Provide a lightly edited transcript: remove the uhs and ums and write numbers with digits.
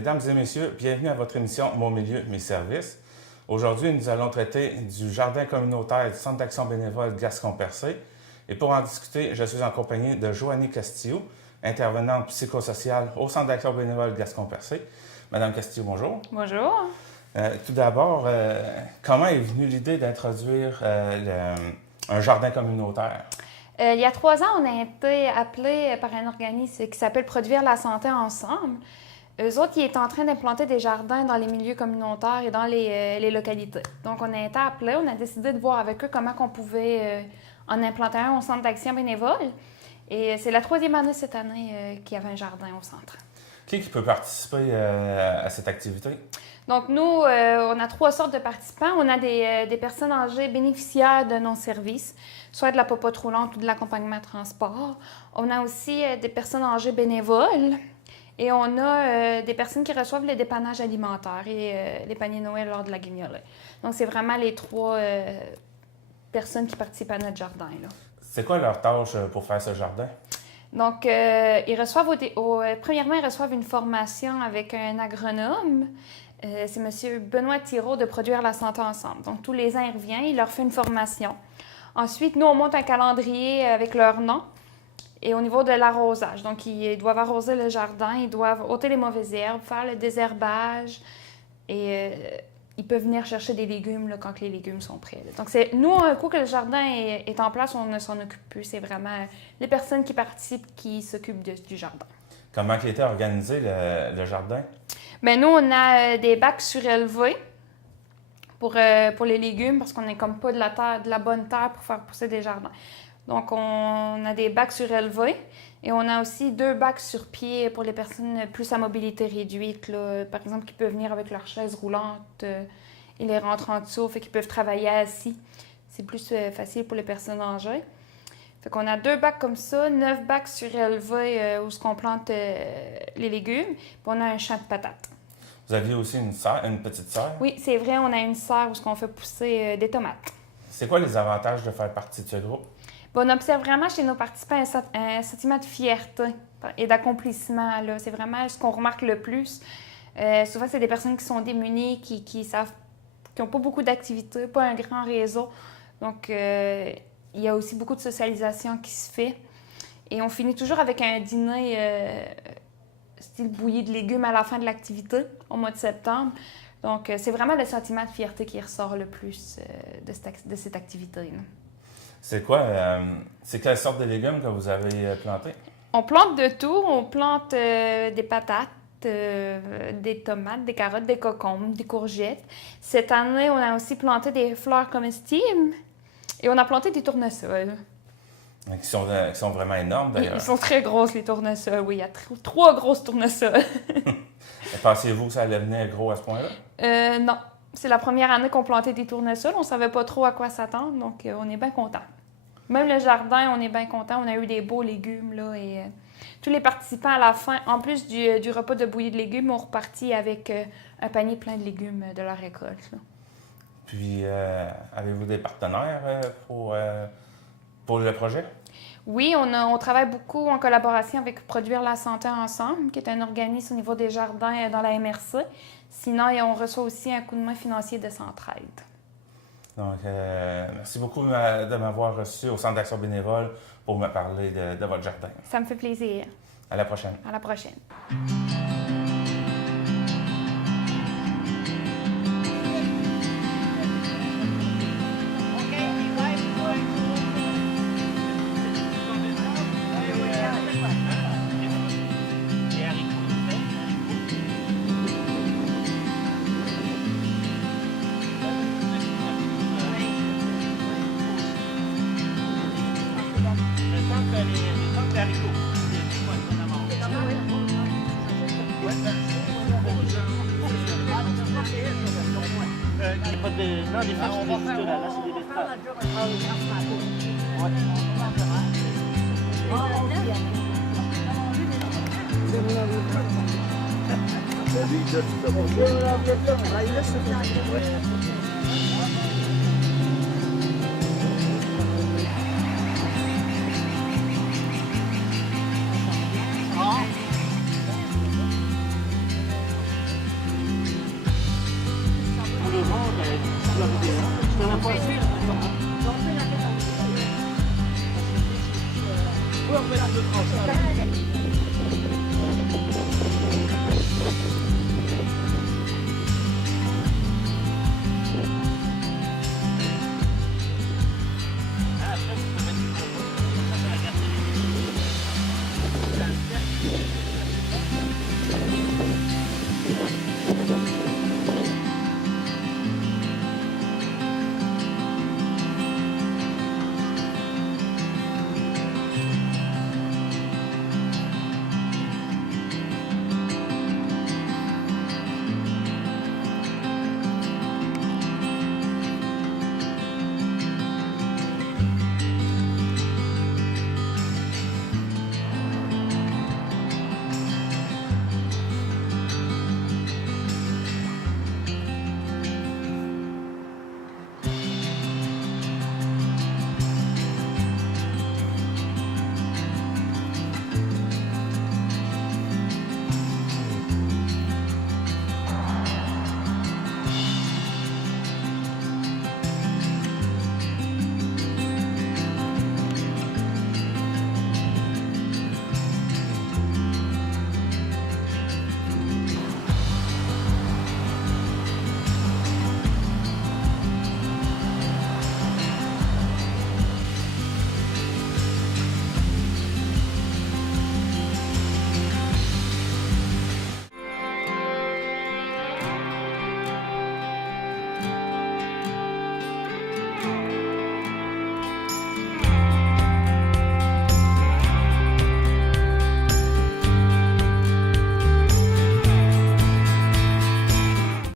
Mesdames et messieurs, bienvenue à votre émission Mon milieu, mes services. Aujourd'hui, nous allons traiter du jardin communautaire du Centre d'action bénévole Gascon-Percé. Et pour en discuter, je suis en compagnie de Joanie Castillo, intervenante psychosociale au Centre d'action bénévole Gascon-Percé. Madame Castillo, bonjour. Bonjour. Tout d'abord, comment est venue l'idée d'introduire un jardin communautaire? Il y a 3 ans, on a été appelé par un organisme qui s'appelle Produire la santé ensemble. Eux autres, ils étaient en train d'implanter des jardins dans les milieux communautaires et dans les localités. Donc, on a été appelés, on a décidé de voir avec eux comment on pouvait en implanter un au Centre d'action bénévole. Et c'est la 3e année cette année qu'il y avait un jardin au centre. Qui peut participer à cette activité? Donc, nous, on a 3 sortes de participants. On a des personnes âgées bénéficiaires de nos services, soit de la popote roulante ou de l'accompagnement à transport. On a aussi des personnes âgées bénévoles et on a des personnes qui reçoivent le dépannage alimentaire et les paniers Noël lors de la guignolée. Donc, c'est vraiment les 3 personnes qui participent à notre jardin, là. C'est quoi leur tâche pour faire ce jardin? Donc, ils reçoivent premièrement, ils reçoivent une formation avec un agronome. C'est M. Benoît Thirault de Produire la santé ensemble. Donc, tous les ans, il revient, il leur fait une formation. Ensuite, nous, on monte un calendrier avec leur nom et au niveau de l'arrosage. Donc, ils doivent arroser le jardin, ils doivent ôter les mauvaises herbes, faire le désherbage et ils peuvent venir chercher des légumes là, quand les légumes sont prêts. Là. Donc, nous, un coup que le jardin est en place, on ne s'en occupe plus. C'est vraiment les personnes qui participent qui s'occupent du jardin. Comment a été organisé le jardin? Bien, nous, on a des bacs surélevés pour les légumes parce qu'on n'est comme pas de la bonne terre pour faire pousser des jardins. Donc, on a des bacs surélevés et on a aussi 2 bacs sur pied pour les personnes plus à mobilité réduite, là, par exemple, qui peuvent venir avec leur chaise roulante et les rentrer en dessous, fait qu'ils peuvent travailler assis. C'est plus facile pour les personnes âgées. Fait qu'on a 2 bacs comme ça, 9 bacs surélevés où on plante les légumes, puis on a un champ de patates. Vous aviez aussi une petite serre? Oui, c'est vrai, on a une serre où on fait pousser des tomates. C'est quoi les avantages de faire partie de ce groupe? Bon, on observe vraiment chez nos participants un sentiment de fierté et d'accomplissement. Là. C'est vraiment ce qu'on remarque le plus. Souvent, c'est des personnes qui sont démunies, qui n'ont pas beaucoup d'activités, pas un grand réseau. Donc, il y a aussi beaucoup de socialisation qui se fait. Et on finit toujours avec un dîner style bouillie de légumes à la fin de l'activité, au mois de septembre. Donc, c'est vraiment le sentiment de fierté qui ressort le plus de cette activité. C'est quelle sorte de légumes que vous avez plantés? On plante de tout. On plante des patates, des tomates, des carottes, des concombres, des courgettes. Cette année, on a aussi planté des fleurs comestibles et on a planté des tournesols. Qui sont vraiment énormes, d'ailleurs. Ils sont très grosses, les tournesols. Oui, il y a 3 grosses tournesols. Pensez-vous que ça allait venir gros à ce point-là? Non. C'est la première année qu'on plantait des tournesols. On ne savait pas trop à quoi s'attendre, donc on est bien contents. Même le jardin, on est bien contents. On a eu des beaux légumes, là, et tous les participants, à la fin, en plus du repas de bouillie de légumes, ont reparti avec un panier plein de légumes de leur récolte, là. Puis, avez-vous des partenaires pour le projet? Oui, on travaille beaucoup en collaboration avec Produire la santé ensemble, qui est un organisme au niveau des jardins dans la MRC. Sinon, on reçoit aussi un coup de main financier de Centraide. Donc, merci beaucoup de m'avoir reçu au Centre d'action bénévole pour me parler de votre jardin. Ça me fait plaisir. À la prochaine. À la prochaine. Non, des fleurs, c'est des là, c'est des betteraves. remettre le transport.